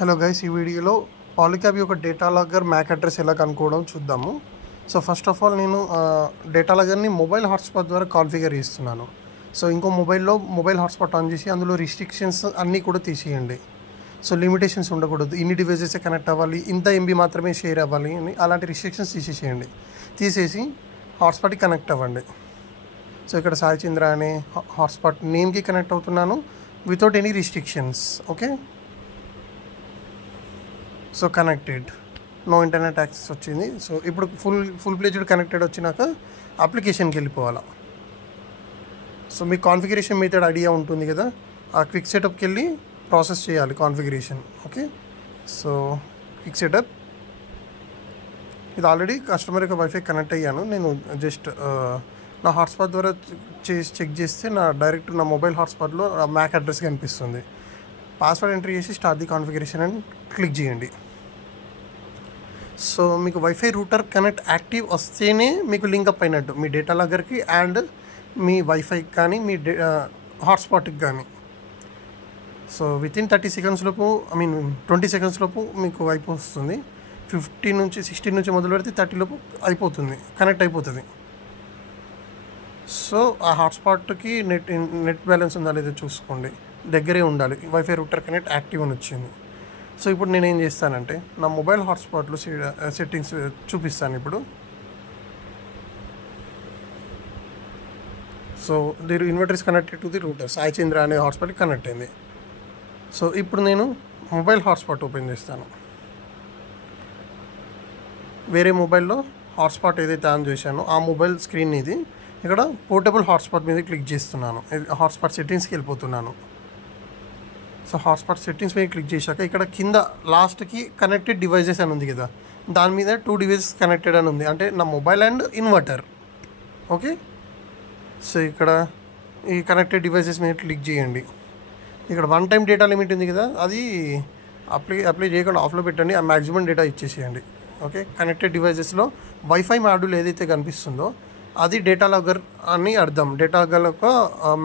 Hello guys, ఈ వీడియోలో పాలిక్యాబ్ యొక్క డేటా లాగర్ మ్యాక్ అడ్రస్ ఎలా కనుక్కోవడం చూద్దాము. సో ఫస్ట్ ఆఫ్ ఆల్ నేను డేటా లాగర్ని మొబైల్ హాట్స్పాట్ ద్వారా కాన్ఫిగర్ చేస్తున్నాను. సో ఇంకో మొబైల్ హాట్స్పాట్ ఆన్ చేసి అందులో రిస్ట్రిక్షన్స్ అన్నీ కూడా తీసేయండి. సో లిమిటేషన్స్ ఉండకూడదు, ఇన్ని డివైజెసే కనెక్ట్ అవ్వాలి, ఇంత ఎంబీ మాత్రమే షేర్ అవ్వాలి అని అలాంటి రిస్ట్రిక్షన్స్ తీసేసేయండి. తీసేసి హాట్స్పాట్కి కనెక్ట్ అవ్వండి. సో ఇక్కడ సాయి చంద్ర అనే హాట్స్పాట్ నేమ్కి కనెక్ట్ అవుతున్నాను without any restrictions. Okay, so connected, no internet access వచ్చింది. సో ఇప్పుడు ఫుల్ ప్లేజ్డ్ కనెక్టెడ్ వచ్చినాక అప్లికేషన్కి వెళ్ళిపోవాలి. సో మీ కాన్ఫిగరేషన్ మెథడ్ ఐడియా ఉంటుంది కదా, ఆ క్విక్ సెటప్కి వెళ్ళి ప్రాసెస్ చేయాలి configuration. Okay, so quick setup, ఇది ఆల్రెడీ కస్టమర్ యొక్క వైఫై కనెక్ట్ అయ్యాను. నేను జస్ట్ నా హాట్స్పాట్ ద్వారా చెక్ చేస్తే డైరెక్ట్ నా మొబైల్ హాట్స్పాట్లో మ్యాక్ అడ్రస్ కనిపిస్తుంది. పాస్వర్డ్ ఎంట్రీ చేసి స్టార్ట్ ది కాన్ఫిగరేషన్ అని క్లిక్ చేయండి. సో మీకు వైఫై రూటర్ కనెక్ట్ యాక్టివ్ వస్తేనే మీకు లింకప్ అయినట్టు మీ డేటా లాగర్కి అండ్ మీ వైఫైకి కానీ మీ హాట్స్పాట్కి కానీ. సో వితిన్ 30 సెకండ్స్ లోపు 20 సెకండ్స్ లోపు మీకు వైపు వస్తుంది. 16 నుంచి మొదలు పెడితే 30 లోపు అయిపోతుంది, కనెక్ట్ అయిపోతుంది. సో ఆ హాట్స్పాట్కి నెట్ బ్యాలెన్స్ ఉందా లేదో చూసుకోండి, దగ్గరే ఉండాలి. వైఫై రూటర్ కనెక్ట్ యాక్టివ్ అని వచ్చింది. సో ఇప్పుడు నేను ఏం చేస్తానంటే నా మొబైల్ హాట్స్పాట్లో సెట్టింగ్స్ చూపిస్తాను ఇప్పుడు. సో దీని inverter is connected to the router, Sai Chandra అనే హాట్స్పాట్కి కనెక్ట్ అయింది. సో ఇప్పుడు నేను మొబైల్ హాట్స్పాట్ ఓపెన్ చేస్తాను. వేరే మొబైల్లో హాట్స్పాట్ ఏదైతే ఆన్ చేశానో ఆ మొబైల్ స్క్రీన్ ఇది. ఇక్కడ పోర్టబుల్ హాట్స్పాట్ మీద క్లిక్ చేస్తున్నాను, హాట్స్పాట్ సెట్టింగ్స్కి వెళ్ళిపోతున్నాను. సో హాట్స్పాట్ సెట్టింగ్స్ మీద క్లిక్ చేశాక ఇక్కడ కింద లాస్ట్కి కనెక్టెడ్ డివైజెస్ అని ఉంది కదా, దాని మీద 2 డివైజెస్ కనెక్టెడ్ అని ఉంది, అంటే నా mobile and inverter. Okay, so ఇక్కడ ఈ కనెక్టెడ్ డివైజెస్ మీద క్లిక్ చేయండి. ఇక్కడ 1 టైం డేటా లిమిట్ ఉంది కదా, అది అప్లై చేయకుండా ఆఫ్లో పెట్టండి, ఆ మ్యాక్సిమం డేటా ఇచ్చేసేయండి. ఓకే, కనెక్టెడ్ డివైజెస్లో వైఫై మాడ్యూల్ ఏదైతే కనిపిస్తుందో అది డేటా లాగర్ అని అర్థం. డేటా లాగర్ యొక్క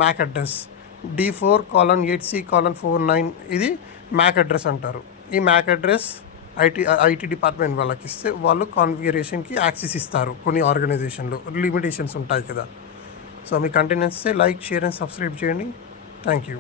మ్యాక్ అడ్రస్ D4:8C:49 ఇది మ్యాక్ అడ్రస్ అంటారు. ఈ మ్యాక్ అడ్రస్ ఐటీ డిపార్ట్మెంట్ వాళ్ళకి ఇస్తే వాళ్ళు కాన్ఫిగరేషన్కి యాక్సెస్ ఇస్తారు. కొన్ని ఆర్గనైజేషన్లో లిమిటేషన్స్ ఉంటాయి కదా. సో మీ కంటెంట్ నచ్చితే లైక్, షేర్ అండ్ సబ్స్క్రైబ్ చేయండి. Thank you.